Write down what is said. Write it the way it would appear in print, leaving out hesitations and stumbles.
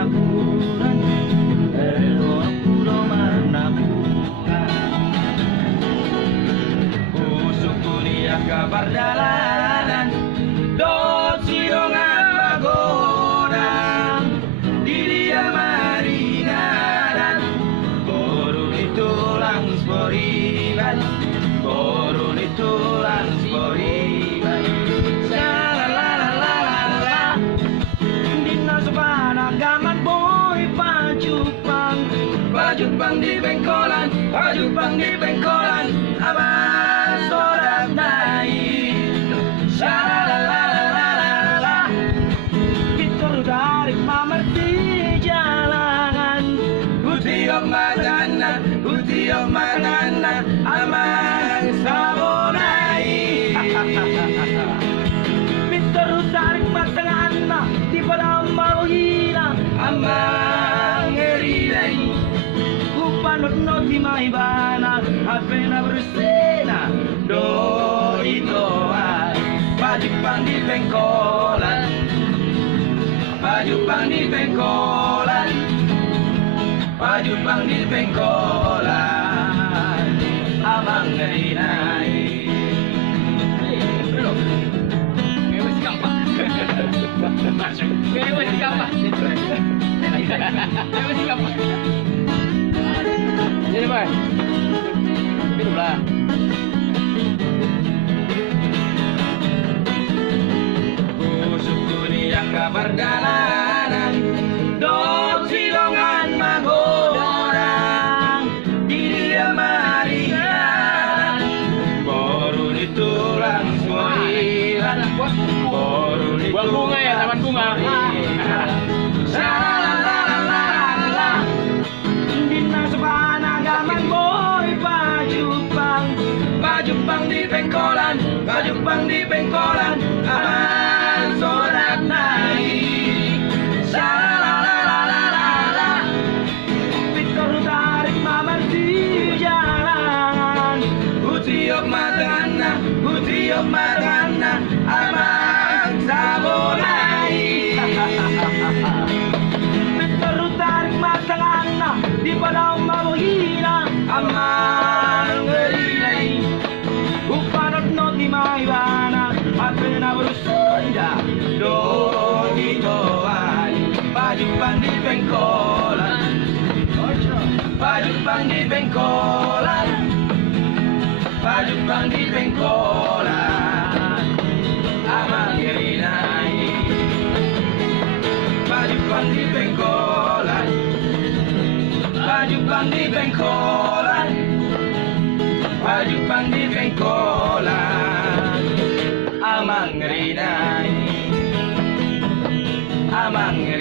naburan, pero puro manaburan. Usok ko niya kabardalanan, dot silongan pagodang, di dia marinaran, korun itu lang sporiban, korun itu lang sporiban. Pajupang di bengkolan, pajupang di bengkolan, abang sorak naik. Shalalalalala, kita tarik pamerti jalanan. Utiok magana, abang sabonai. Kita tarik matangana, di pada malohina, abang erilai. Panot no di maibana, apena bersena, do itoan. Pajupang di bengkolan, pajupang di bengkolan, pajupang di bengkolan, abang ngerinai. Belum, kayak masih gampang. Kayak masih gampang. Kayak masih gampang. Jadi boy, minumlah. Usok ko niya kabardalanan, dot silongan magodang, di dia marian, korun itu lang sporiban, korun itu buang bunga ya, taman bunga. Pajupang di bengkolan, pajupang di bengkolan, abang sorak naik. Shalalalalala, Victor tarik mamar di jalan. Utiok magana, abang sabonai. Victor tarik matangana, di pada malohina, amang ngerilai. Upanot no di maibana, apena bersenda, do itoan. Pajupang di bengkolan, pajupang di bengkolan, pajupang di bengkolan, amang ngerinai. Pajupang di bengkolan, pajupang di bengkolan, pajupang di bengkolan, amang ngerinai, amang ngerinai.